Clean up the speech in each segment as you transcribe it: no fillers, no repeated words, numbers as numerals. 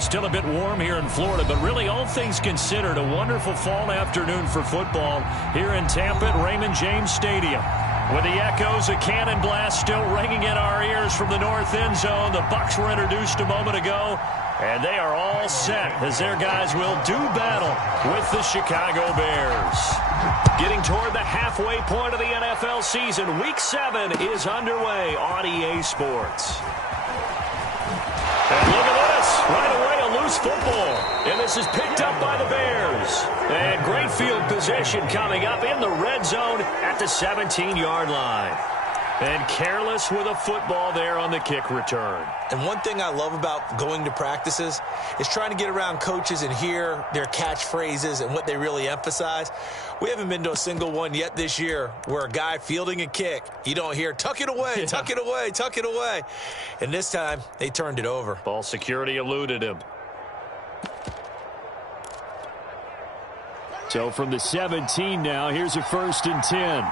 Still a bit warm here in Florida, but really all things considered, a wonderful fall afternoon for football here in Tampa at Raymond James Stadium. With the echoes of cannon blast still ringing in our ears from the north end zone, the Bucs were introduced a moment ago, and they are all set as their guys will do battle with the Chicago Bears. Getting toward the halfway point of the NFL season, Week 7 is underway on EA Sports. And look at this. Right away, a loose football. And this is picked up by the Bears. And great field position coming up in the red zone at the 17-yard line. And careless with a football there on the kick return. And one thing I love about going to practices is trying to get around coaches and hear their catchphrases and what they really emphasize. We haven't been to a single one yet this year where a guy fielding a kick, you don't hear, tuck it away, tuck it away, tuck it away. And this time, they turned it over. Ball security eluded him. So from the 17 now, here's a 1st and 10.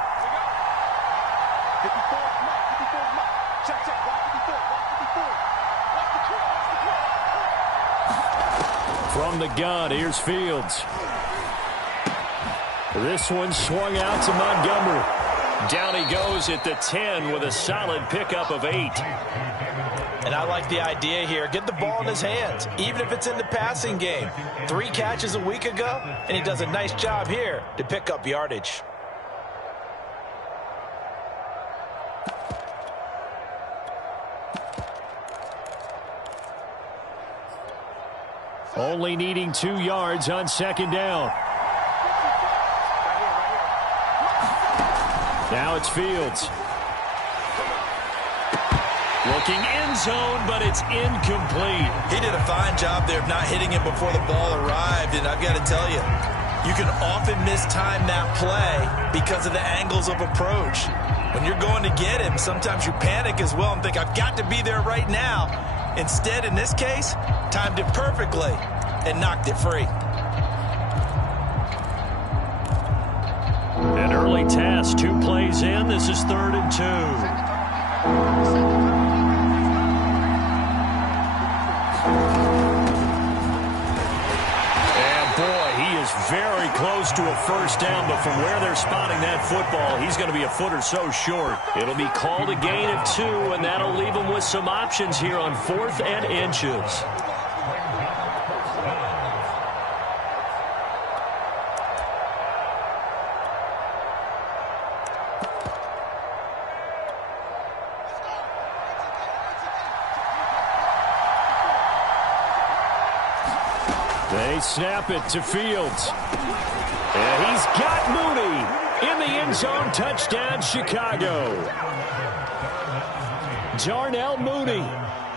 From the gun, here's Fields. This one swung out to Montgomery. Down he goes at the 10 with a solid pickup of 8. And I like the idea here. Get the ball in his hands, even if it's in the passing game. 3 catches a week ago, and he does a nice job here to pick up yardage. Only needing 2 yards on 2nd down. Now it's Fields. Looking end zone, but it's incomplete. He did a fine job there of not hitting him before the ball arrived, and I've got to tell you, you can often mistime that play because of the angles of approach. When you're going to get him, sometimes you panic as well and think, I've got to be there right now. Instead, in this case, timed it perfectly and knocked it free. An early task, 2 plays in. This is 3rd and 2. And boy, he is very close to a 1st down, but from where they're spotting that football, he's going to be a foot or so short. It'll be called a gain of 2, and that'll leave him with some options here on 4th and inches. They snap it to Fields. And he's got Mooney in the end zone. Touchdown, Chicago. Darnell Mooney,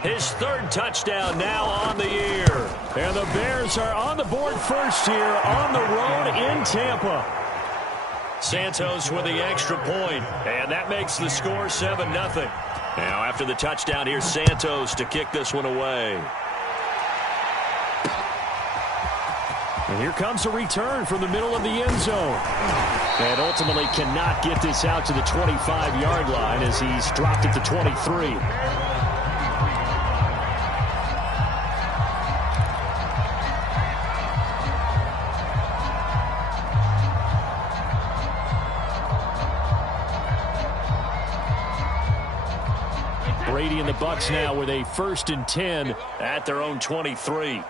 his 3rd touchdown now on the year. And the Bears are on the board first here on the road in Tampa. Santos with the extra point, and that makes the score 7-0. Now after the touchdown, here's Santos to kick this one away. And here comes a return from the middle of the end zone. And ultimately cannot get this out to the 25-yard line as he's dropped it to 23. Brady and the Bucs now with a 1st and 10 at their own 23.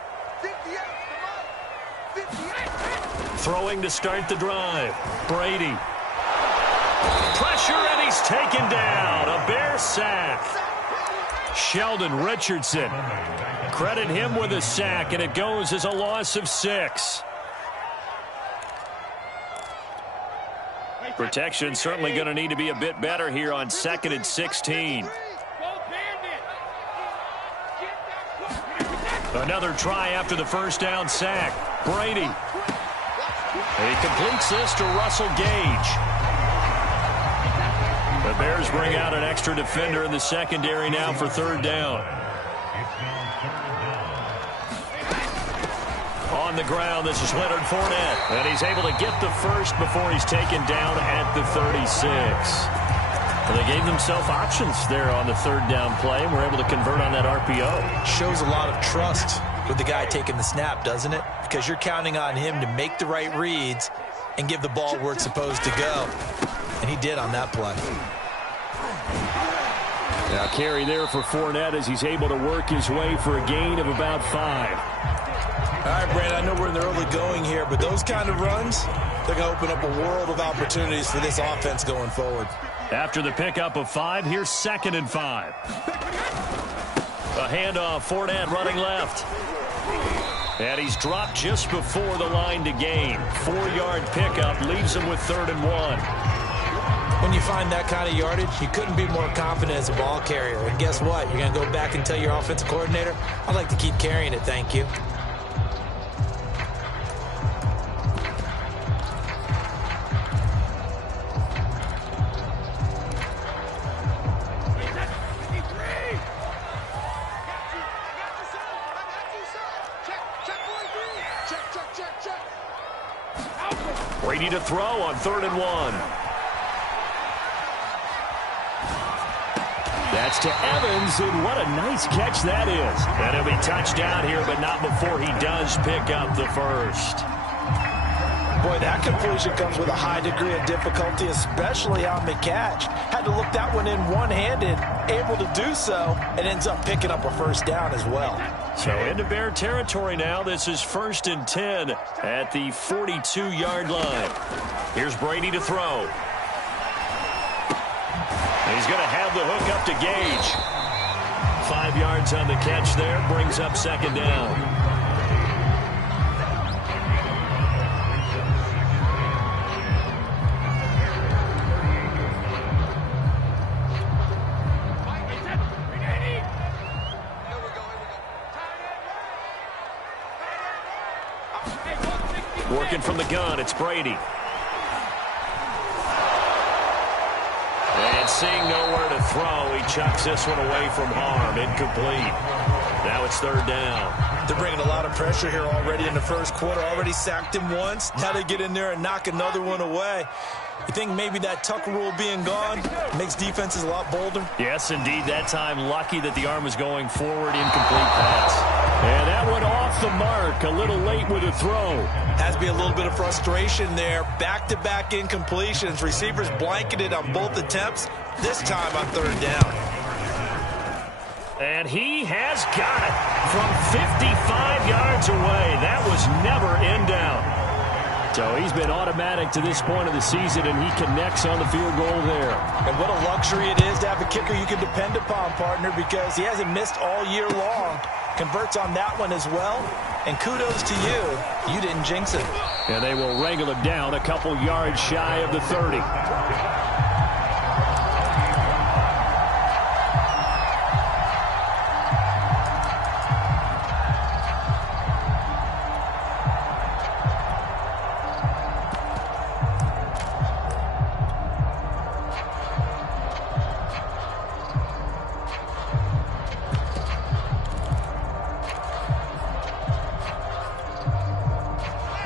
Throwing to start the drive. Brady. Pressure, and he's taken down. A Bear sack. Sheldon Richardson. Credit him with a sack, and it goes as a loss of 6. Protection certainly going to need to be a bit better here on 2nd and 16. Another try after the 1st down sack. Brady. He completes this to Russell Gage. The Bears bring out an extra defender in the secondary now for 3rd down. On the ground, this is Leonard Fournette. And he's able to get the 1st before he's taken down at the 36. And they gave themselves options there on the 3rd down play and were able to convert on that RPO. Shows a lot of trust with the guy taking the snap, doesn't it? Because you're counting on him to make the right reads and give the ball where it's supposed to go. And he did on that play. Now carry there for Fournette as he's able to work his way for a gain of about 5. All right, Brandon, I know we're in the early going here, but those kind of runs, they're going to open up a world of opportunities for this offense going forward. After the pickup of 5, here's 2nd and 5. A handoff, Fournette running left. And he's dropped just before the line to gain. 4-yard pickup leaves him with 3rd and 1. When you find that kind of yardage, you couldn't be more confident as a ball carrier. And guess what? You're going to go back and tell your offensive coordinator, I'd like to keep carrying it, thank you. Brady to throw on 3rd and 1. That's to Evans, and what a nice catch that is. And he'll be touchdown here, but not before he does pick up the first. Boy, that completion comes with a high degree of difficulty, especially on the catch. Had to look that one in one-handed, able to do so, and ends up picking up a first down as well. So into Bear territory now. This is 1st and 10 at the 42-yard line. Here's Brady to throw. He's going to have the hook up to Gage. 5 yards on the catch there, brings up 2nd down. Working from the gun, it's Brady. And seeing nowhere to throw, he chucks this one away from harm. Incomplete. Now it's 3rd down. They're bringing a lot of pressure here already in the first quarter. Already sacked him once. Now they get in there and knock another one away. You think maybe that Tucker rule being gone makes defenses a lot bolder? Yes, indeed. That time, lucky that the arm was going forward. Incomplete pass. And that one off the mark. A little late with a throw. Has to be a little bit of frustration there. Back-to-back incompletions. Receivers blanketed on both attempts. This time on 3rd down. And he has got it from 55 yards away. That was never in down. So he's been automatic to this point of the season, and he connects on the field goal there. And what a luxury it is to have a kicker you can depend upon, partner, because he hasn't missed all year long. Converts on that one as well. And kudos to you. You didn't jinx it. And they will wrangle him down a couple yards shy of the 30.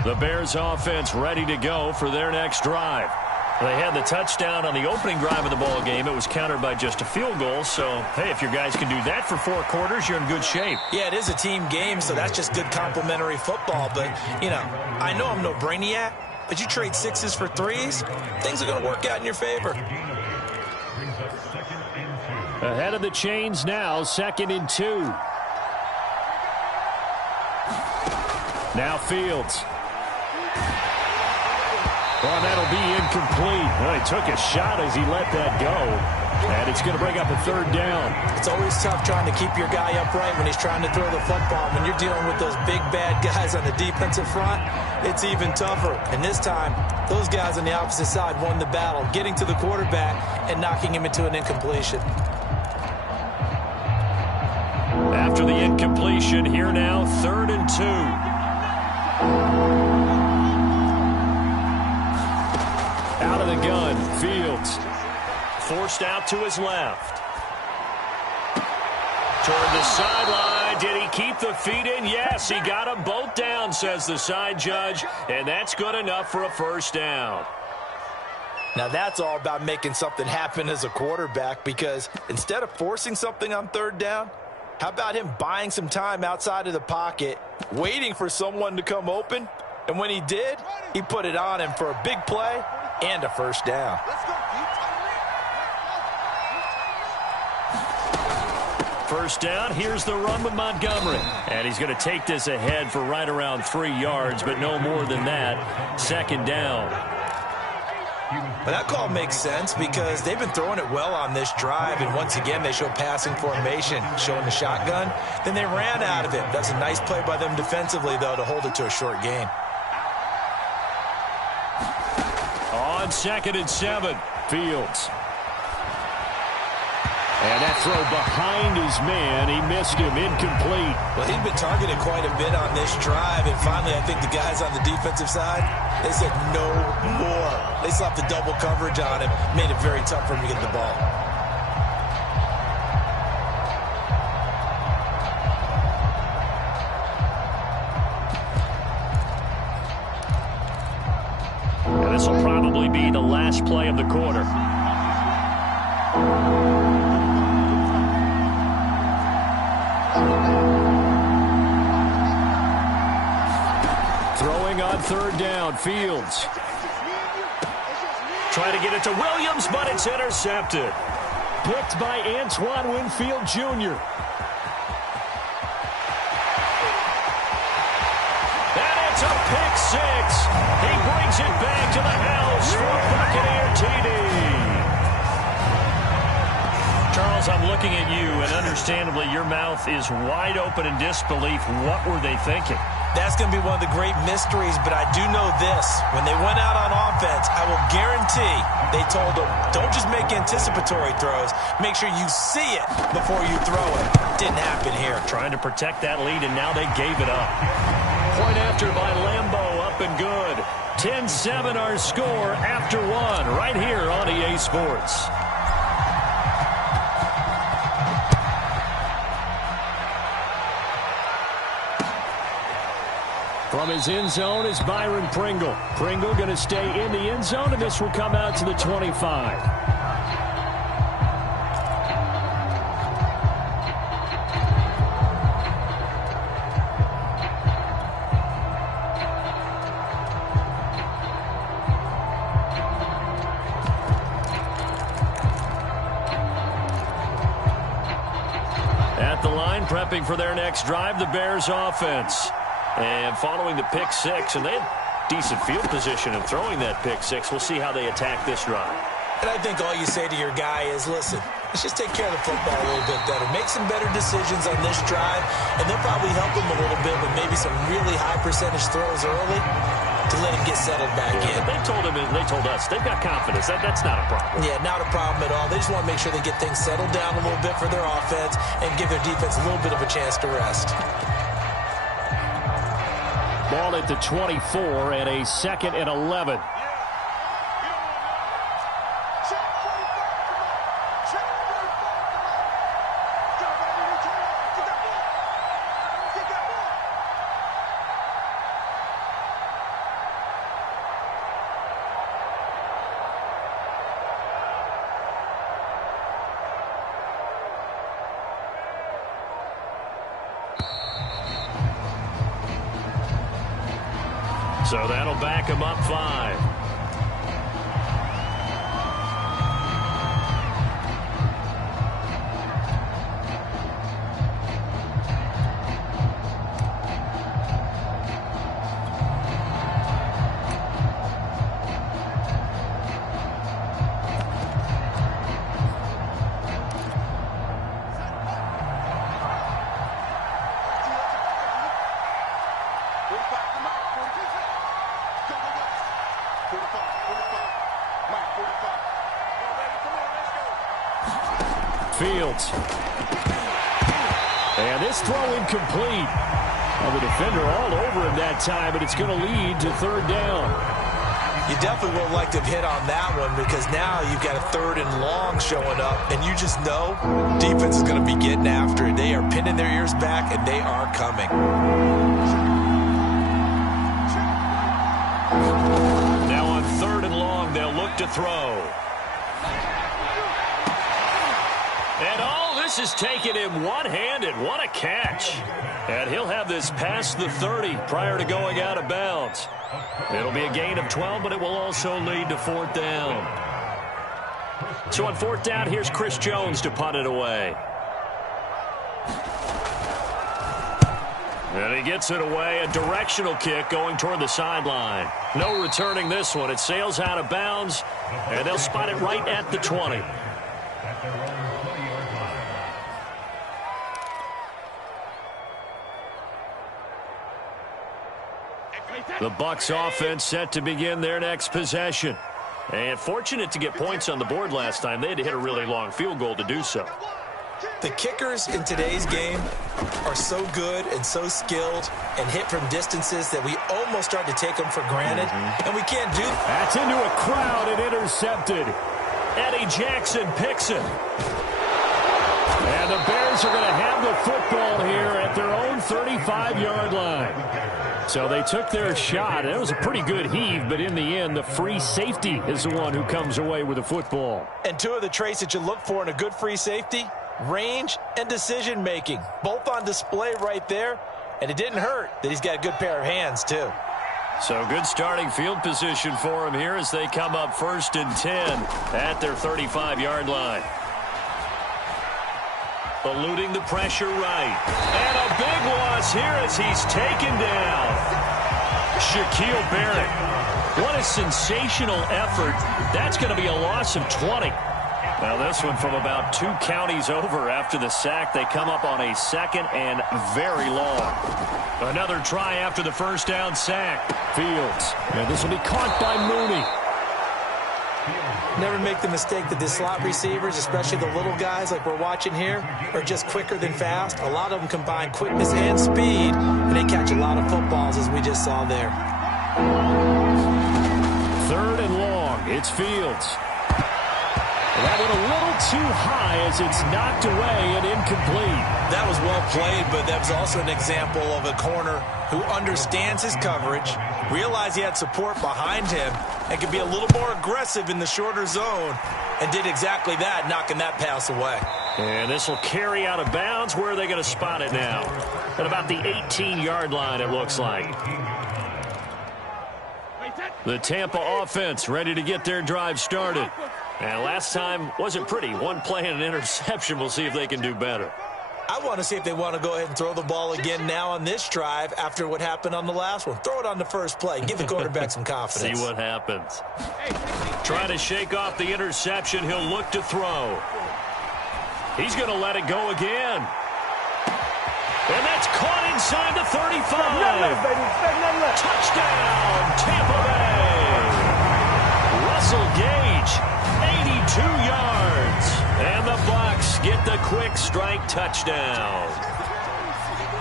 The Bears offense ready to go for their next drive. They had the touchdown on the opening drive of the ball game. It was countered by just a field goal. So, hey, if your guys can do that for 4 quarters, you're in good shape. Yeah, it is a team game, so that's just good complementary football. But, you know, I know I'm no brainiac, but you trade 6s for 3s, things are going to work out in your favor. Ahead of the chains now, 2nd and 2. Now Fields. Well, that'll be incomplete. Well, he took a shot as he let that go. And it's going to bring up a 3rd down. It's always tough trying to keep your guy upright when he's trying to throw the football. When you're dealing with those big, bad guys on the defensive front, it's even tougher. And this time, those guys on the opposite side won the battle, getting to the quarterback and knocking him into an incompletion. After the incompletion, here now, 3rd and 2. Out of the gun, Fields. Forced out to his left. Toward the sideline. Did he keep the feet in? Yes, he got them both down, says the side judge. And that's good enough for a 1st down. Now that's all about making something happen as a quarterback, because instead of forcing something on 3rd down, How about him buying some time outside of the pocket, waiting for someone to come open? And when he did, he put it on him for a big play and a first down. First down, here's the run with Montgomery. And he's going to take this ahead for right around 3 yards, but no more than that. Second down. But that call makes sense because they've been throwing it well on this drive, and once again they show passing formation, showing the shotgun. Then they ran out of it. That's a nice play by them defensively, though, to hold it to a short gain. On 2nd and 7, Fields. And that throw behind his man, he missed him, incomplete. Well, he'd been targeted quite a bit on this drive, and finally I think the guys on the defensive side, they said no more. They slapped the double coverage on him, made it very tough for him to get the ball. And this will probably be the last play of the quarter. Throwing on 3rd down, Fields. Trying to get it to Williams, but it's intercepted. Picked by Antoine Winfield Jr. And it's a pick 6. He brings it back to the house for a Buccaneer TD. Charles, I'm looking at you, and understandably your mouth is wide open in disbelief. What were they thinking? That's going to be one of the great mysteries, but I do know this. When they went out on offense, I will guarantee they told them, don't just make anticipatory throws. Make sure you see it before you throw it. Didn't happen here. Trying to protect that lead, and now they gave it up. Point after by Lambo, up and good. 10-7 our score after 1 right here on EA Sports. From his end zone is Byron Pringle. Pringle going to stay in the end zone, and this will come out to the 25. At the line, prepping for their next drive, the Bears offense. And following the pick 6, and they had decent field position in throwing that pick 6. We'll see how they attack this drive. And I think all you say to your guy is, listen, let's just take care of the football a little bit better. Make some better decisions on this drive, and they'll probably help him a little bit with maybe some really high percentage throws early to let him get settled back in. They told him, and they told us, they've got confidence. That's not a problem. Yeah, not a problem at all. They just want to make sure they get things settled down a little bit for their offense and give their defense a little bit of a chance to rest. Ball at the 24 and a 2nd and 11. So that'll back him up 5. Fields. And this throw incomplete. Well, the defender all over him that time, but it's going to lead to 3rd down. You definitely would like to have hit on that one because now you've got a 3rd and long showing up, and you just know defense is going to be getting after it. They are pinning their ears back, and they are coming. Now on 3rd and long, they'll look to throw. And all this is taking him one-handed. What a catch. And he'll have this past the 30 prior to going out of bounds. It'll be a gain of 12, but it will also lead to 4th down. So on 4th down, here's Chris Jones to punt it away. And he gets it away, a directional kick going toward the sideline. No returning this one. It sails out of bounds, and they'll spot it right at the 20. The Bucs offense set to begin their next possession. And fortunate to get points on the board last time. They had to hit a really long field goal to do so. The kickers in today's game are so good and so skilled and hit from distances that we almost start to take them for granted, and we can't do that. That's into a crowd and intercepted. Eddie Jackson picks it. And the Bears are going to have the football here at their own 35-yard line. So they took their shot. It was a pretty good heave, but in the end, the free safety is the one who comes away with the football. And two of the traits that you look for in a good free safety, range and decision-making, both on display right there. And it didn't hurt that he's got a good pair of hands, too. So good starting field position for him here as they come up 1st and 10 at their 35-yard line. Eluding the pressure right. And a big loss here as he's taken down. Shaquille Barrett. What a sensational effort. That's going to be a loss of 20. Now this one from about 2 counties over after the sack. They come up on a 2nd and very long. Another try after the 1st down sack. Fields. And this will be caught by Mooney. Never make the mistake that the slot receivers, especially the little guys like we're watching here, are just quicker than fast. A lot of them combine quickness and speed, and they catch a lot of footballs, as we just saw there. 3rd and long. It's Fields. That went a little too high as it's knocked away and incomplete. That was well played, but that was also an example of a corner who understands his coverage, realized he had support behind him, and could be a little more aggressive in the shorter zone, and did exactly that, knocking that pass away. And this will carry out of bounds. Where are they going to spot it now? At about the 18-yard line, it looks like. The Tampa offense ready to get their drive started. And last time wasn't pretty. One play and an interception. We'll see if they can do better. I want to see if they want to go ahead and throw the ball again now on this drive after what happened on the last one. Throw it on the first play. Give the quarterback some confidence. See what happens. Trying to shake off the interception. He'll look to throw. He's going to let it go again. And that's caught inside the 35. Touchdown, Tampa Bay. Russell Gage. 82 yards. And the Bucs get the quick strike touchdown.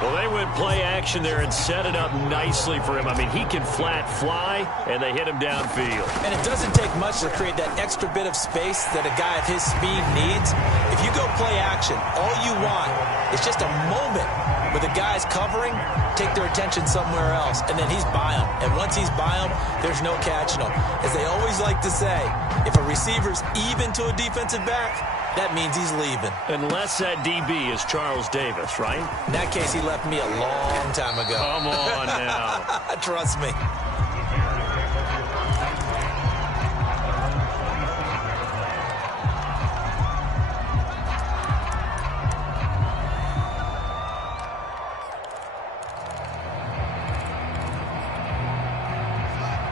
Well, they went play action there and set it up nicely for him. I mean, he can flat fly, and they hit him downfield. And it doesn't take much to create that extra bit of space that a guy of his speed needs. If you go play action, all you want is just a moment where the guy's covering, take their attention somewhere else, and then he's by him. And once he's by him, there's no catching him. As they always like to say, if a receiver's even to a defensive back, that means he's leaving. Unless that DB is Charles Davis, right? In that case, he left me a long time ago. Come on now. Trust me.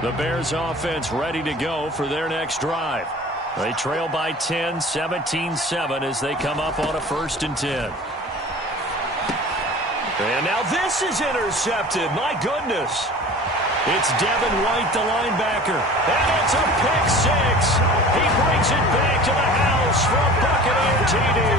The Bears offense ready to go for their next drive. They trail by 10, 17-7 as they come up on a 1st and 10. And now this is intercepted. My goodness. It's Devin White, the linebacker. And it's a pick six. He brings it back to the house for a Buccaneer TD.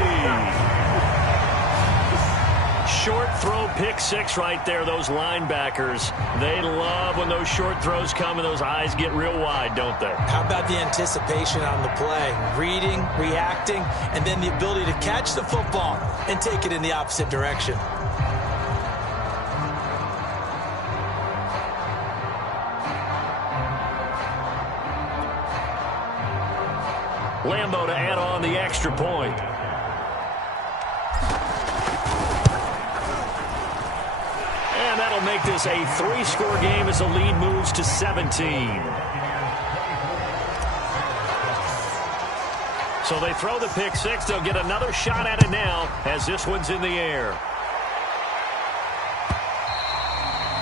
Short throw pick six right there. Those linebackers, they love when those short throws come and those eyes get real wide, don't they? How about the anticipation on the play? Reading, reacting, and then the ability to catch the football and take it in the opposite direction. Lambo to add on the extra point. make this a 3-score game as the lead moves to 17. So they throw the pick six. They'll get another shot at it now as this one's in the air.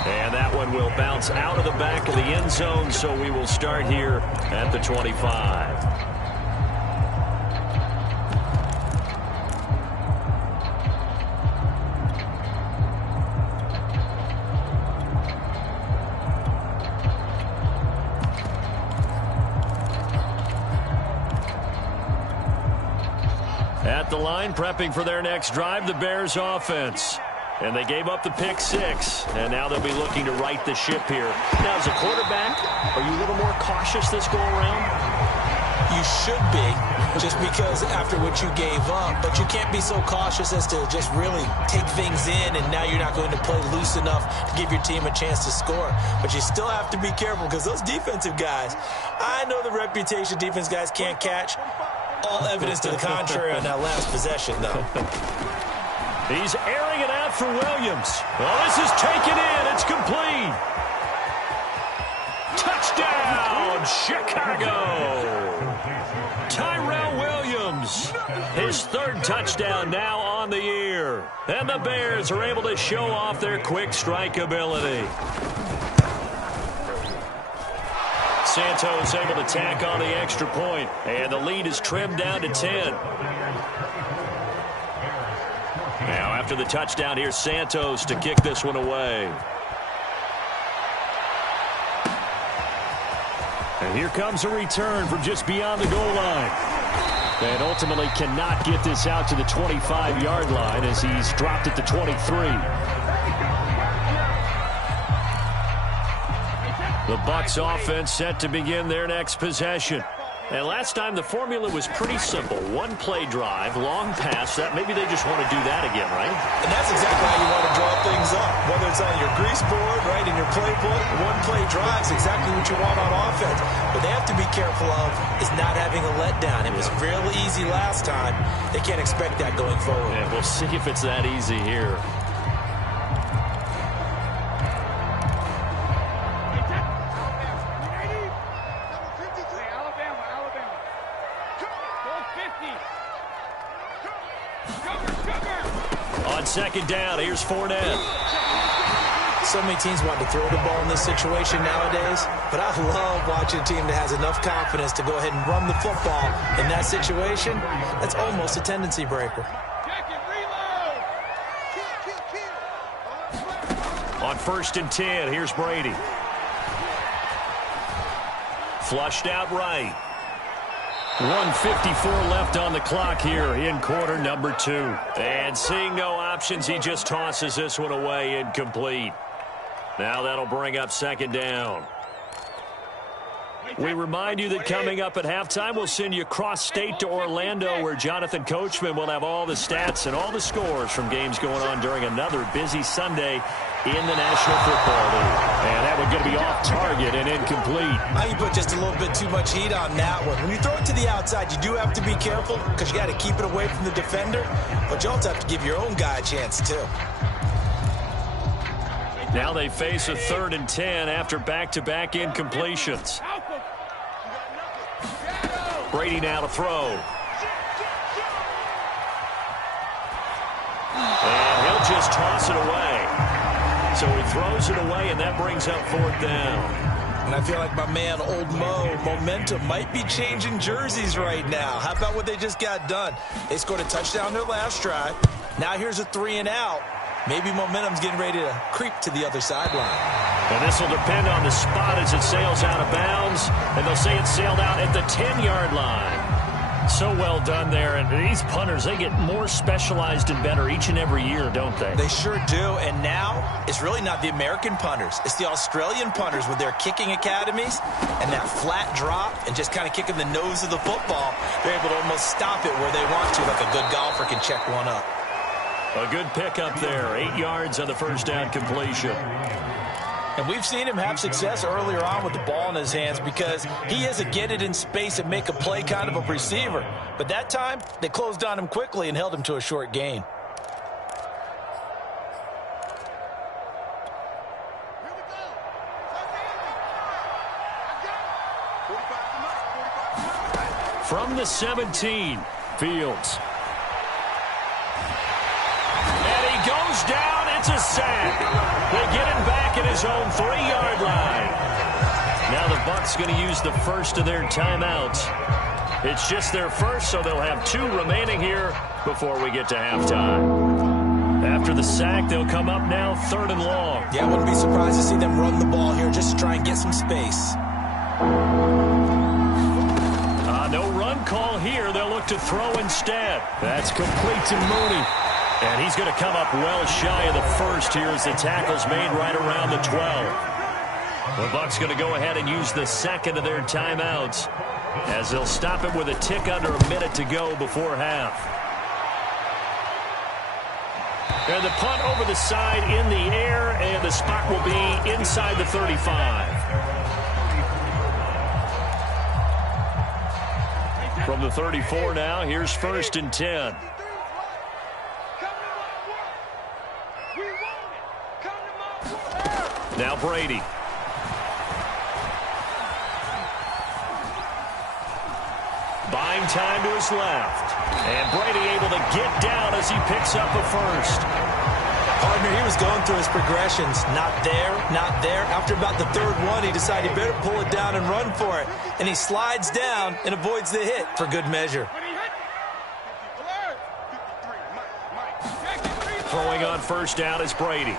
And that one will bounce out of the back of the end zone, so we will start here at the 25. At the line, prepping for their next drive, the Bears offense. And they gave up the pick six, and now they'll be looking to right the ship here. Now, as a quarterback, are you a little more cautious this go-around? You should be, just because after what you gave up. But you can't be so cautious as to just really take things in, and now you're not going to play loose enough to give your team a chance to score. But you still have to be careful, because those defensive guys, I know the reputation defense guys can't catch. All evidence to the contrary on that last possession, though. He's airing it out for Williams. Well, this is taken in. It's complete. Touchdown, Chicago. Tyrell Williams, his third touchdown now on the year. And the Bears are able to show off their quick strike ability. Santos able to tack on the extra point, and the lead is trimmed down to 10. Now, after the touchdown, here's Santos to kick this one away. And here comes a return from just beyond the goal line. And ultimately cannot get this out to the 25-yard line as he's dropped at the 23. The Bucs offense set to begin their next possession. And last time the formula was pretty simple. One-play drive, long pass. That maybe they just want to do that again, right? And that's exactly how you want to draw things up. Whether it's on your grease board, right, in your playbook, one-play drive is exactly what you want on offense. What they have to be careful of is not having a letdown. It was fairly easy last time. They can't expect that going forward. Yeah, we'll see if it's that easy here. On second down, here's Fournette. So many teams want to throw the ball in this situation nowadays, but I love watching a team that has enough confidence to go ahead and run the football in that situation. That's almost a tendency breaker. On 1st and 10, here's Brady. Flushed out right. 1:54 left on the clock here in quarter number 2. And seeing no options, he just tosses this one away, incomplete. Now that'll bring up second down. We remind you that coming up at halftime, we'll send you cross-state to Orlando, where Jonathan Coachman will have all the stats and all the scores from games going on during another busy Sunday in the National Football League. And that one going to be off target and incomplete. You put just a little bit too much heat on that one. When you throw it to the outside, you do have to be careful because you got to keep it away from the defender, but you also have to give your own guy a chance too. Now they face a 3rd and 10 after back-to-back incompletions. Brady now to throw. And he'll just toss it away. So he throws it away, and that brings up 4th down. And I feel like my man, Old Mo, momentum might be changing jerseys right now. How about what they just got done? They scored a touchdown their last drive. Now here's a 3 and out. Maybe momentum's getting ready to creep to the other sideline. And this will depend on the spot as it sails out of bounds. And they'll say it sailed out at the 10-yard line. So well done there. And these punters, they get more specialized and better each and every year, don't they? They sure do. And now it's really not the American punters. It's the Australian punters with their kicking academies and that flat drop and just kind of kicking the nose of the football. They're able to almost stop it where they want to, like a good golfer can check one up. A good pickup there. 8 yards on the first down completion. And we've seen him have success earlier on with the ball in his hands because he is a get it in space and make a play kind of a receiver. But that time, they closed on him quickly and held him to a short gain. the 17. Fields. And he goes down. It's a sack. They get him back at his own 3-yard line. Now the Bucs going to use the first of their timeouts. It's just their first, so they'll have 2 remaining here before we get to halftime. After the sack, they'll come up now 3rd and long. Yeah, I wouldn't be surprised to see them run the ball here just to try and get some space. No run call here. They'll look to throw instead. That's complete to Mooney. And he's going to come up well shy of the first here as the tackle's made right around the 12. The Bucs going to go ahead and use the second of their timeouts as they'll stop it with a tick under a minute to go before half. And the punt over the side in the air, and the spot will be inside the 35. From the 34 now, here's 1st and 10. Now Brady. Buying time to his left. And Brady able to get down as he picks up a first. Partner, he was going through his progressions. Not there, not there. After about the 3rd one, he decided he better pull it down and run for it. And he slides down and avoids the hit for good measure. Throwing on first down is Brady.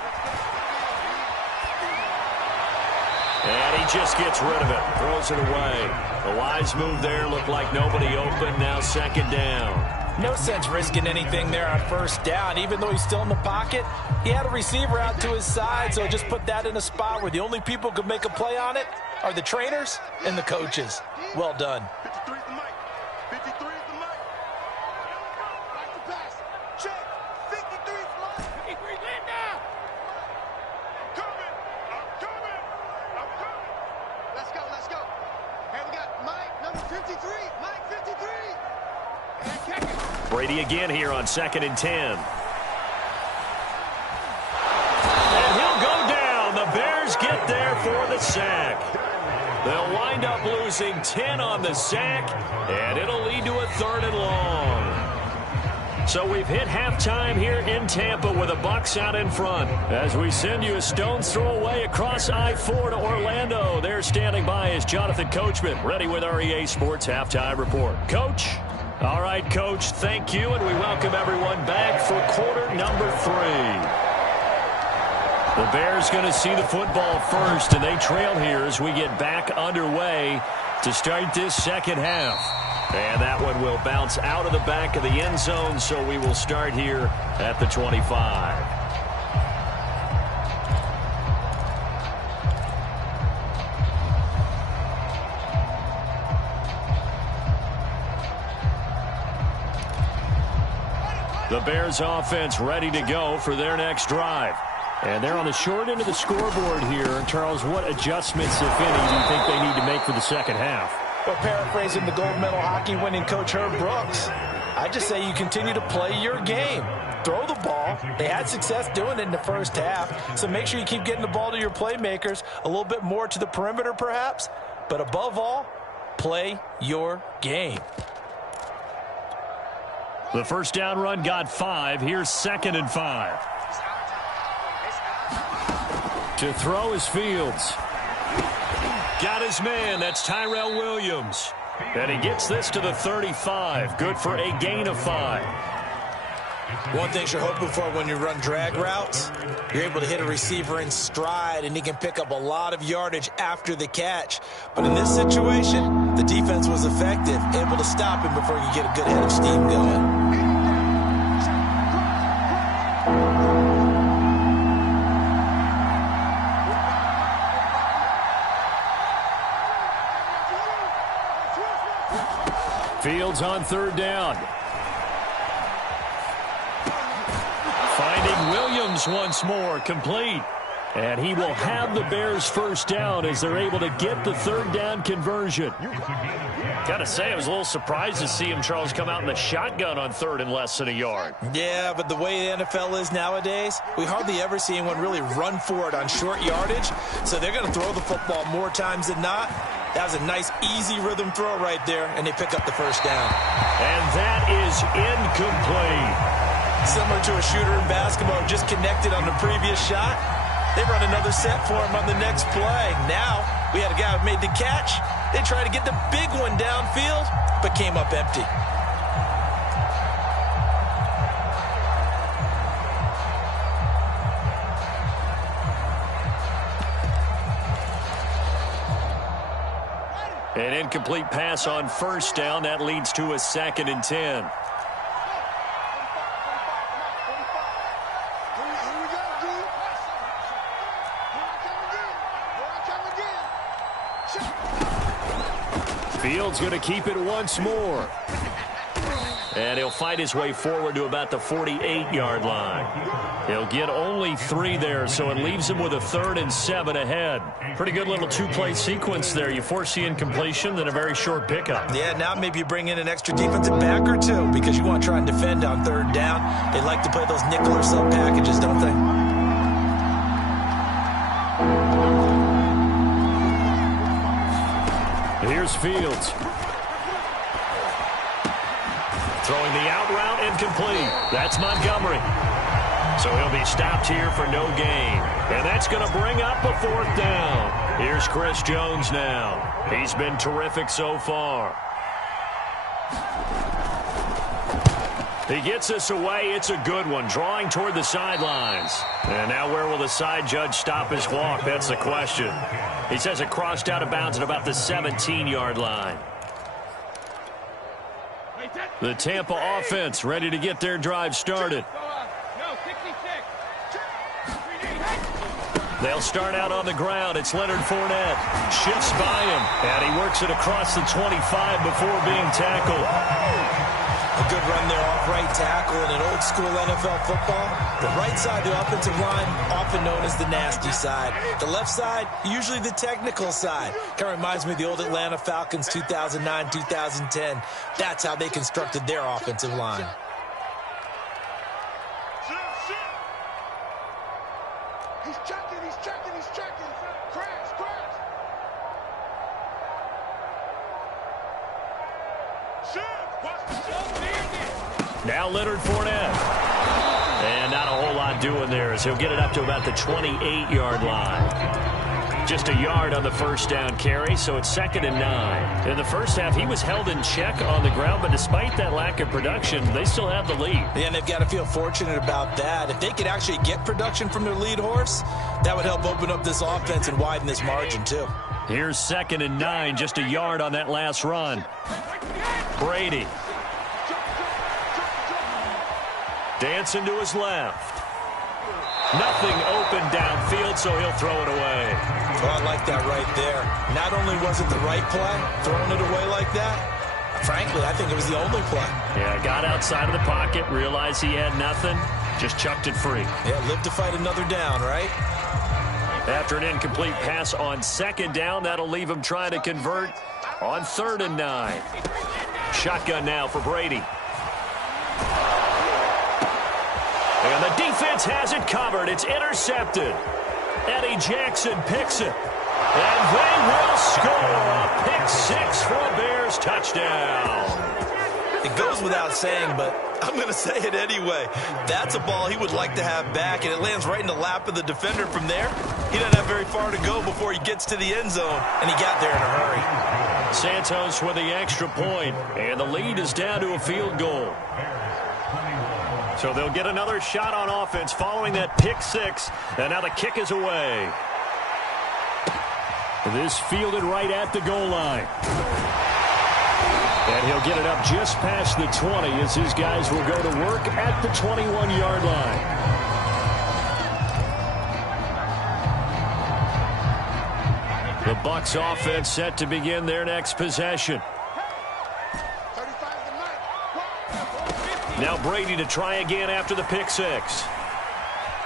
And he just gets rid of it. Throws it away. The wise move there. Looked like nobody open. Now 2nd down. No sense risking anything there on 1st down. Even though he's still in the pocket, he had a receiver out to his side, so just put that in a spot where the only people who could make a play on it are the trainers and the coaches. Well done. 53 is the mic. 53 is the mic. Like the pass. Check. 53 is the mic. 53 land down. I'm coming. I'm coming. Let's go. Hey, we got Mike, number 53. Mike, 53. And kick it. Brady again here on 2nd and 10. And he'll go down. The Bears get there for the sack. They'll wind up losing 10 on the sack, and it'll lead to a 3rd and long. So we've hit halftime here in Tampa with the Bucs out in front. As we send you a stone's throw away across I-4 to Orlando. There standing by is Jonathan Coachman, ready with our EA Sports Halftime Report. Coach? All right, Coach, thank you, and we welcome everyone back for quarter number 3. The Bears going to see the football first, and they trail here as we get back underway to start this 2nd half. And that one will bounce out of the back of the end zone, so we will start here at the 25. The Bears offense ready to go for their next drive. And they're on the short end of the scoreboard here. Charles, what adjustments, if any, do you think they need to make for the 2nd half? Well, paraphrasing the gold medal hockey winning coach Herb Brooks, I just say you continue to play your game. Throw the ball. They had success doing it in the 1st half, so make sure you keep getting the ball to your playmakers, a little bit more to the perimeter perhaps, but above all, play your game. The 1st down run got 5. Here's 2nd and 5. To throw is Fields. Got his man. That's Tyrell Williams. And he gets this to the 35. Good for a gain of 5. One thing you're hoping for when you run drag routes, you're able to hit a receiver in stride, and he can pick up a lot of yardage after the catch. But in this situation, the defense was effective, able to stop him before you get a good head of steam going. Fields on 3rd down. Finding Williams once more, complete. And he will have the Bears' 1st down as they're able to get the 3rd down conversion. Gotta say, I was a little surprised to see him, Charles, come out in the shotgun on 3rd and less than a yard. Yeah, but the way the NFL is nowadays, we hardly ever see anyone really run for it on short yardage. So they're going to throw the football more times than not. That was a nice, easy rhythm throw right there, and they pick up the first down. And that is incomplete. Similar to a shooter in basketball who just connected on the previous shot. They run another set for him on the next play. Now, we had a guy who made the catch. They tried to get the big one downfield, but came up empty. An incomplete pass on first down. That leads to a 2nd and 10. Fields going to keep it once more. And he'll fight his way forward to about the 48-yard line. He'll get only 3 there, so it leaves him with a 3rd and 7 ahead. Pretty good little 2-play sequence there. You force the incompletion, then a very short pickup. Yeah, now maybe you bring in an extra defensive back or two because you want to try and defend on 3rd down. They like to play those nickel or sub packages, don't they? Here's Fields. Throwing the out route, incomplete. That's Montgomery. So he'll be stopped here for no gain. And that's going to bring up a 4th down. Here's Chris Jones now. He's been terrific so far. He gets us away. It's a good one. Drawing toward the sidelines. And now where will the side judge stop his walk? That's the question. He says it crossed out of bounds at about the 17-yard line. The Tampa offense ready to get their drive started. They'll start out on the ground. It's Leonard Fournette. Shifts by him. And he works it across the 25 before being tackled. A good run there off right tackle in an old school NFL football. The right side of the offensive line, often known as the nasty side. The left side, usually the technical side. Kind of reminds me of the old Atlanta Falcons 2009, 2010. That's how they constructed their offensive line. He's checking, he's checking, he's checking. Crash, crash. Now Leonard Fournette. And not a whole lot doing there as he'll get it up to about the 28-yard line. Just a yard on the first down carry, so it's 2nd and 9. In the first half, he was held in check on the ground, but despite that lack of production, they still have the lead. Yeah, and they've got to feel fortunate about that. If they could actually get production from their lead horse, that would help open up this offense and widen this margin, too. Here's 2nd and 9, just a yard on that last run. Brady. Dancing to his left. Nothing open downfield, so he'll throw it away. Well, I like that right there. Not only was it the right play, throwing it away like that, frankly, I think it was the only play. Yeah, got outside of the pocket, realized he had nothing, just chucked it free. Yeah, live to fight another down, right? After an incomplete pass on 2nd down, that'll leave him trying to convert on 3rd and 9. Shotgun now for Brady. And the defense has it covered. It's intercepted. Eddie Jackson picks it. And they will score a pick 6 for a Bears touchdown. It goes without saying, but I'm going to say it anyway. That's a ball he would like to have back, and it lands right in the lap of the defender from there. He doesn't have very far to go before he gets to the end zone, and he got there in a hurry. Santos with the extra point, and the lead is down to a field goal. So they'll get another shot on offense following that pick 6, and now the kick is away. This fielded right at the goal line. And he'll get it up just past the 20 as his guys will go to work at the 21-yard line. The Bucs offense set to begin their next possession. Now Brady to try again after the pick 6.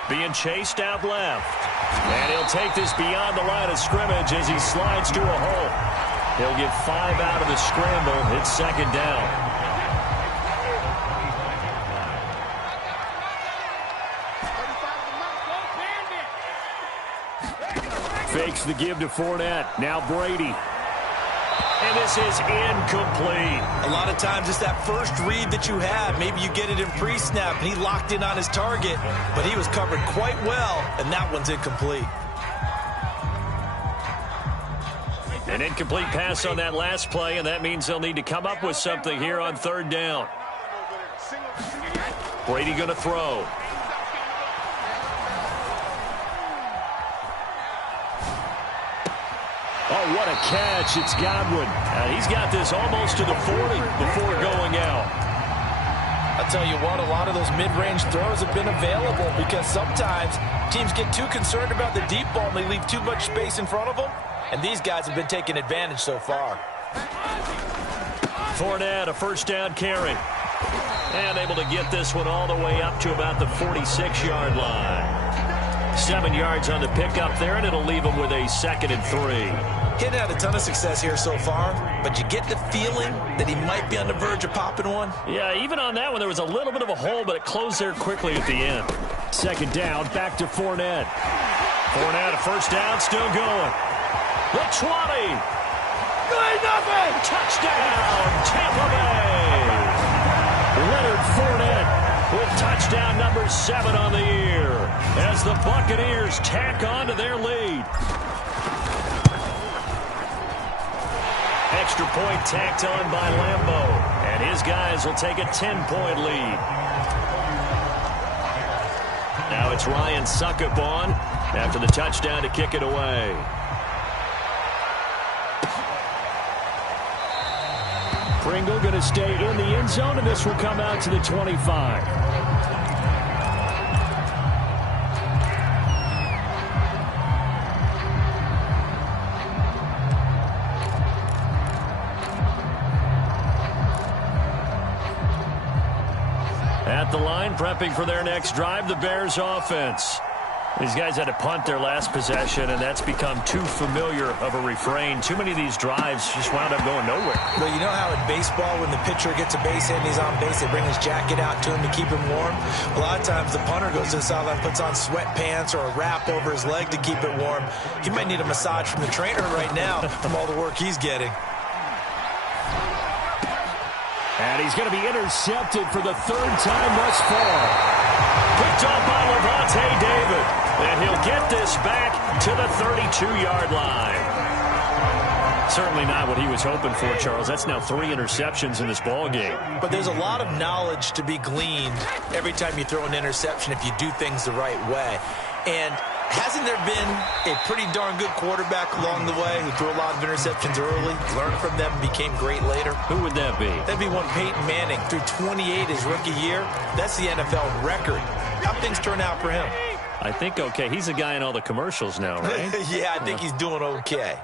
Being chased out left. And he'll take this beyond the line of scrimmage as he slides to a hole. He'll get 5 out of the scramble. It's 2nd down. Fakes the give to Fournette. Now Brady. And this is incomplete. A lot of times it's that first read that you have. Maybe you get it in pre-snap, and he locked in on his target, but he was covered quite well, and that one's incomplete. An incomplete pass on that last play, and that means they'll need to come up with something here on third down. Brady going to throw. Oh, what a catch. It's Godwin. He's got this almost to the 40 before going out. I'll tell you what, a lot of those mid-range throws have been available because sometimes teams get too concerned about the deep ball and they leave too much space in front of them, and these guys have been taking advantage so far. Fournette, a first down carry. And able to get this one all the way up to about the 46-yard line. 7 yards on the pickup there, and it'll leave him with a 2nd and 3. Hitting had a ton of success here so far, but you get the feeling that he might be on the verge of popping one. Yeah, even on that one, there was a little bit of a hole, but it closed there quickly at the end. 2nd down, back to Fournette. Fournette, a first down, still going. The 20. Good nothing. Touchdown, Tampa Bay. Leonard Fournette with touchdown number 7 on the year as the Buccaneers tack on to their lead. Extra point tacked on by Lambeau, and his guys will take a 10-point lead. Now it's Ryan Suckup on after the touchdown to kick it away. Pringle going to stay in the end zone, and this will come out to the 25. At the line, prepping for their next drive, the Bears offense. These guys had to punt their last possession, and that's become too familiar of a refrain. Too many of these drives just wound up going nowhere. Well, you know how in baseball, when the pitcher gets a base hit and he's on base, they bring his jacket out to him to keep him warm? A lot of times the punter goes to the sideline, puts on sweatpants or a wrap over his leg to keep it warm. He might need a massage from the trainer right now from all the work he's getting. And he's going to be intercepted for the 3rd time thus far. Picked off by Levante David. And he'll get this back to the 32-yard line. Certainly not what he was hoping for, Charles. That's now 3 interceptions in this ballgame. But there's a lot of knowledge to be gleaned every time you throw an interception if you do things the right way. And hasn't there been a pretty darn good quarterback along the way who threw a lot of interceptions early, learned from them, and became great later? Who would that be? That'd be one Peyton Manning. Threw 28 his rookie year. That's the NFL record. How things turn out for him? I think okay. He's the guy in all the commercials now, right? Yeah, I think he's doing okay.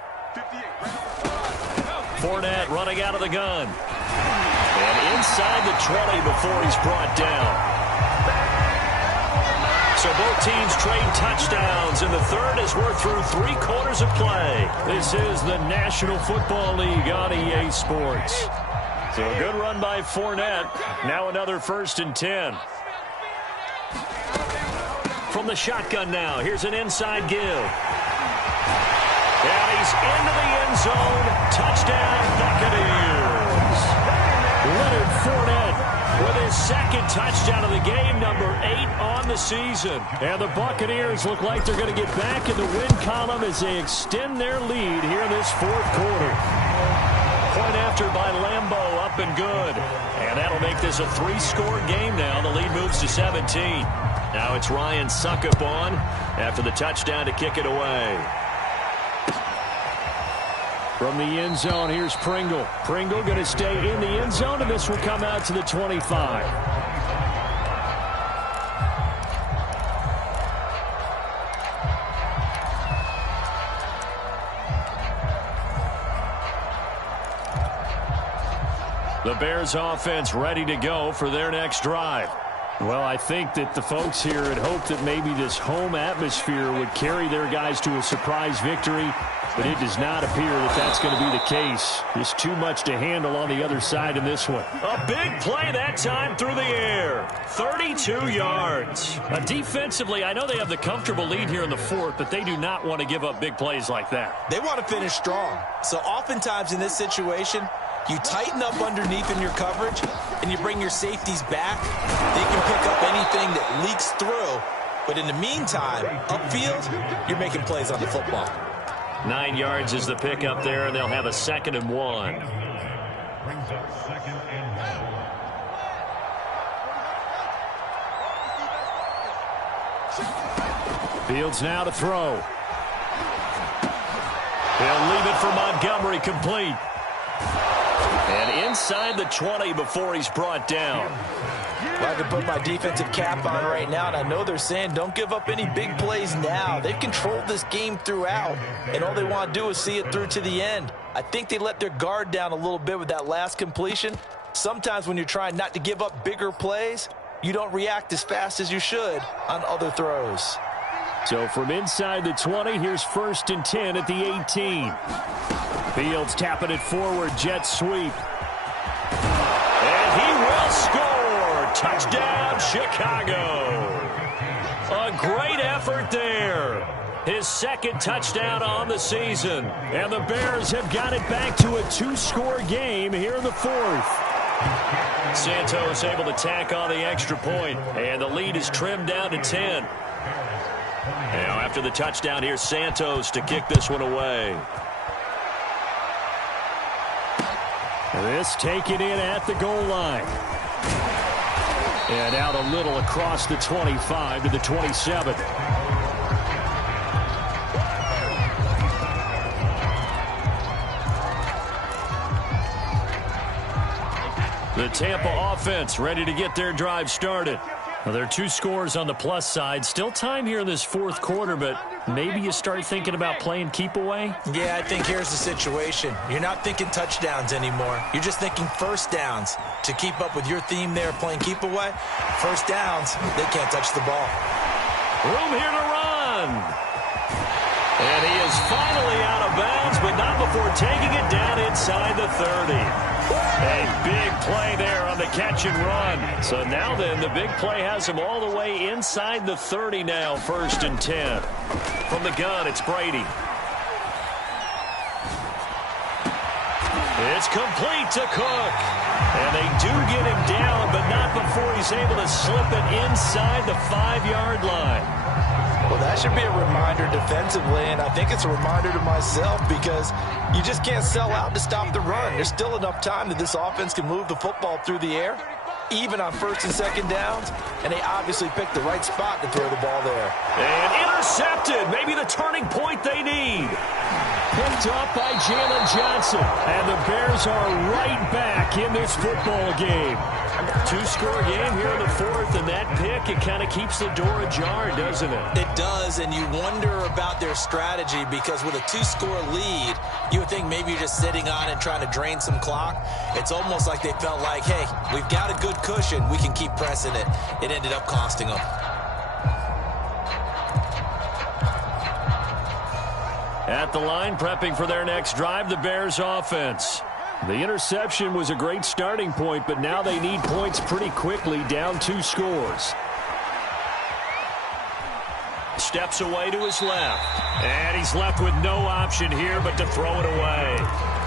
Fournette running out of the gun. And inside the 20 before he's brought down. So both teams trade touchdowns, and the third as we're through 3 quarters of play. This is the National Football League on EA Sports. So a good run by Fournette. Now another 1st and 10. From the shotgun now, here's an inside give. And he's into the end zone. Touchdown, Buccaneers. Leonard Fournette with his 2nd touchdown of the game, number 8 on the season. And the Buccaneers look like they're going to get back in the win column as they extend their lead here in this 4th quarter. Point after by Lambeau, up and good. And that'll make this a 3-score game now. The lead moves to 17. Now it's Ryan Suckup on after the touchdown to kick it away. From the end zone, here's Pringle. Pringle going to stay in the end zone, and this will come out to the 25. The Bears offense ready to go for their next drive. Well, I think that the folks here had hoped that maybe this home atmosphere would carry their guys to a surprise victory, but it does not appear that that's going to be the case. Just too much to handle on the other side in this one. A big play that time through the air. 32 yards. Defensively, I know they have the comfortable lead here in the fourth, but they do not want to give up big plays like that. They want to finish strong. So oftentimes in this situation, you tighten up underneath in your coverage, and you bring your safeties back. They can pick up anything that leaks through. But in the meantime, upfield, you're making plays on the football. 9 yards is the pickup there, and they'll have a 2nd and 1. Brings up 2nd and 1. Fields now to throw. He'll leave it for Montgomery, complete. And inside the 20 before he's brought down. Well, I can put my defensive cap on right now, and I know they're saying don't give up any big plays now. They've controlled this game throughout, and all they want to do is see it through to the end. I think they let their guard down a little bit with that last completion. Sometimes when you're trying not to give up bigger plays, you don't react as fast as you should on other throws. So from inside the 20, here's 1st and 10 at the 18. Fields tapping it forward, jet sweep. And he will score. Touchdown, Chicago. A great effort there. His 2nd touchdown on the season. And the Bears have got it back to a 2-score game here in the 4th. Santos able to tack on the extra point, and the lead is trimmed down to 10. Now after the touchdown, here's Santos to kick this one away. This taken in at the goal line. And out a little across the 25 to the 27. The Tampa offense ready to get their drive started. Well, there are 2 scores on the plus side. Still time here in this 4th quarter, but maybe you start thinking about playing keep away? Yeah, I think here's the situation. You're not thinking touchdowns anymore. You're just thinking first downs. To keep up with your theme there, playing keep away, first downs, they can't touch the ball. Room here to run. And he is finally out of bounds, but not before taking it down inside the 30. A big play there on the catch and run. So now then, the big play has him all the way inside the 30 now, 1st and 10. From the gun, it's Brady. It's complete to Cook. And they do get him down, but not before he's able to slip it inside the 5-yard line. Well, that should be a reminder defensively, and I think it's a reminder to myself because you just can't sell out to stop the run. There's still enough time that this offense can move the football through the air, even on 1st and 2nd downs, and they obviously picked the right spot to throw the ball there. And intercepted, maybe the turning point they need. Picked up by Jalen Johnson, and the Bears are right back in this football game. 2-score game here in the 4th, and that pick, it kind of keeps the door ajar, doesn't it? It does, and you wonder about their strategy because with a 2-score lead, you would think maybe you're just sitting on it trying to drain some clock. It's almost like they felt like, hey, we've got a good cushion. We can keep pressing it. It ended up costing them. At the line, prepping for their next drive, the Bears offense. The interception was a great starting point, but now they need points pretty quickly, down 2 scores. Steps away to his left. And he's left with no option here but to throw it away.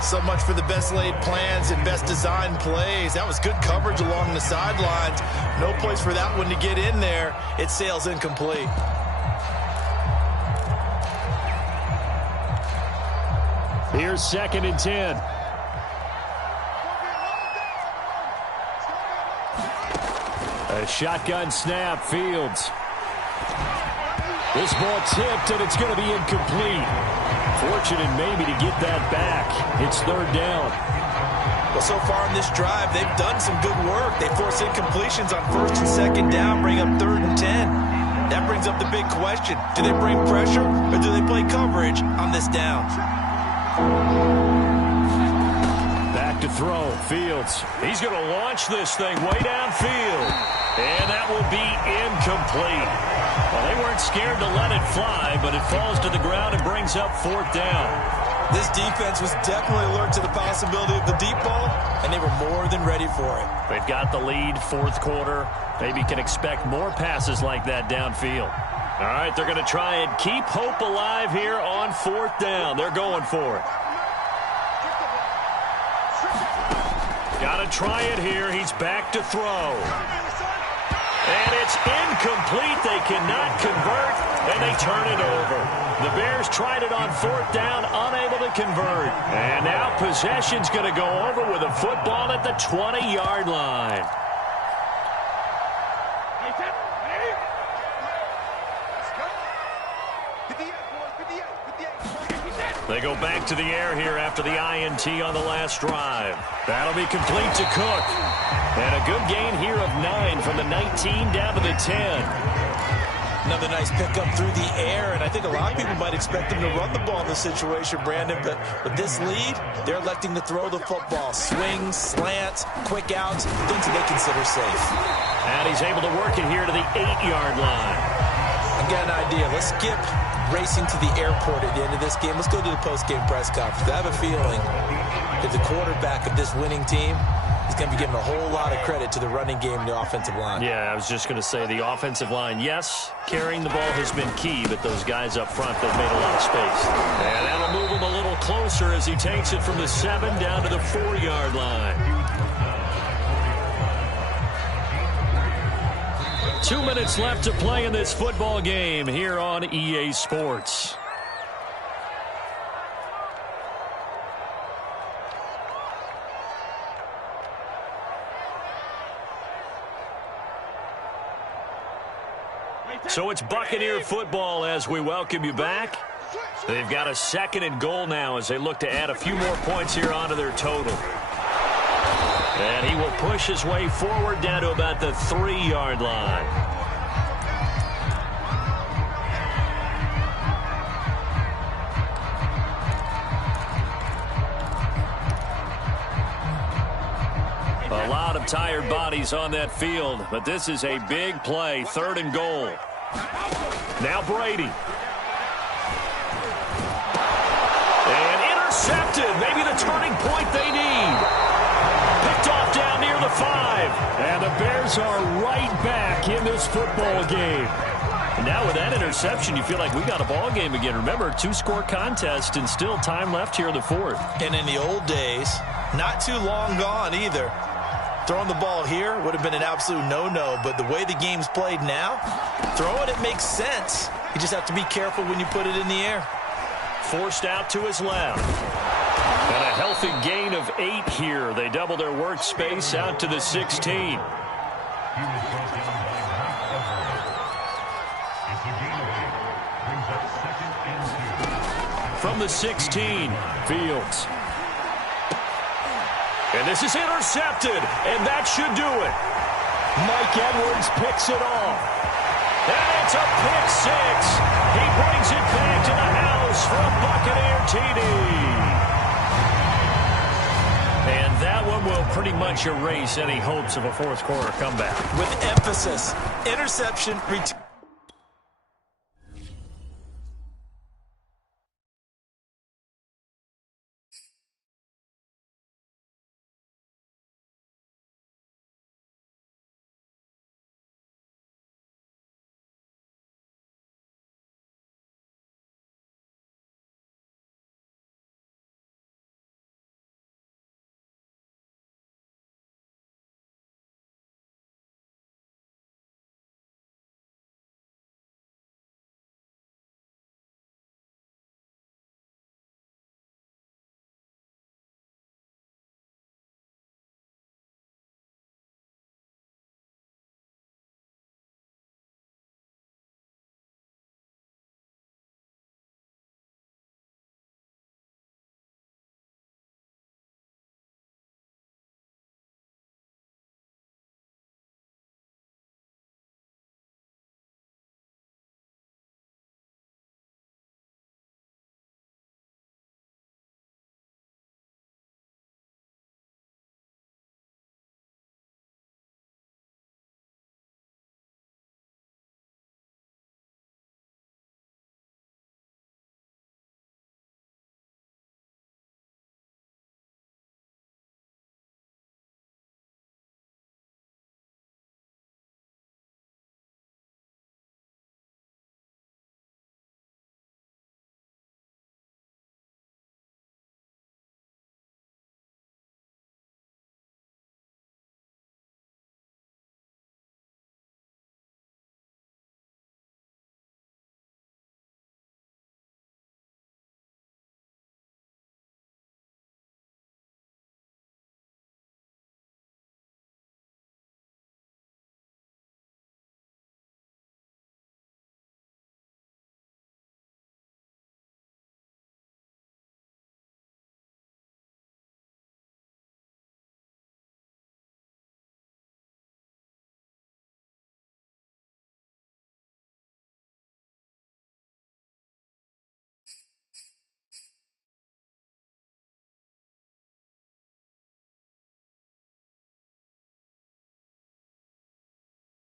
So much for the best laid plans and best designed plays. That was good coverage along the sidelines. No place for that one to get in there. It sails incomplete. Here's 2nd and 10. A shotgun snap, Fields. This ball tipped, and it's going to be incomplete. Fortunate maybe to get that back. It's 3rd down. Well, so far in this drive, they've done some good work. They force incompletions on 1st and 2nd down, bring up 3rd and 10. That brings up the big question. Do they bring pressure, or do they play coverage on this down? Back to throw. Fields. He's going to launch this thing way downfield. And that will be incomplete. Well, they weren't scared to let it fly, but it falls to the ground and brings up 4th down. This defense was definitely alert to the possibility of the deep ball, and they were more than ready for it. They've got the lead, 4th quarter. Maybe can expect more passes like that downfield. All right, they're going to try and keep hope alive here on 4th down. They're going for it. Got to try it here. He's back to throw. And it's incomplete. They cannot convert, and they turn it over. The Bears tried it on 4th down, unable to convert. And now possession's going to go over with a football at the 20-yard line. They go back to the air here after the INT on the last drive. That'll be complete to Cook. And a good gain here of 9 from the 19 down to the 10. Another nice pickup through the air, and I think a lot of people might expect them to run the ball in this situation, Brandon, but with this lead, they're electing to throw the football. Swings, slants, quick outs, things that they consider safe. And he's able to work it here to the 8-yard line. I've got an idea. Let's skip racing to the airport at the end of this game. Let's go to the post-game press conference. I have a feeling that the quarterback of this winning team is going to be giving a whole lot of credit to the running game and the offensive line. Yeah, I was just going to say the offensive line, yes, carrying the ball has been key, but those guys up front, they've made a lot of space. And that'll move him a little closer as he takes it from the 7 down to the 4-yard line. 2 minutes left to play in this football game here on EA Sports. So it's Buccaneer football as we welcome you back. They've got a 2nd and goal now as they look to add a few more points here onto their total. And he will push his way forward down to about the 3-yard line. A lot of tired bodies on that field, but this is a big play, 3rd and goal. Now Brady. And intercepted, maybe the turning point they need. Picked off down near the 5. And the Bears are right back in this football game. And now with that interception, you feel like we got a ball game again. Remember, 2-score contest and still time left here in the 4th. And in the old days, not too long gone either, throwing the ball here would have been an absolute no-no, but the way the game's played now, throwing it makes sense. You just have to be careful when you put it in the air. Forced out to his left. And a healthy gain of 8 here. They double their workspace out to the 16. From the 16, Fields. And this is intercepted, and that should do it. Mike Edwards picks it off. And it's a pick 6. He brings it back to the house for a Buccaneer TD. And that one will pretty much erase any hopes of a 4th quarter comeback. With emphasis, interception, return.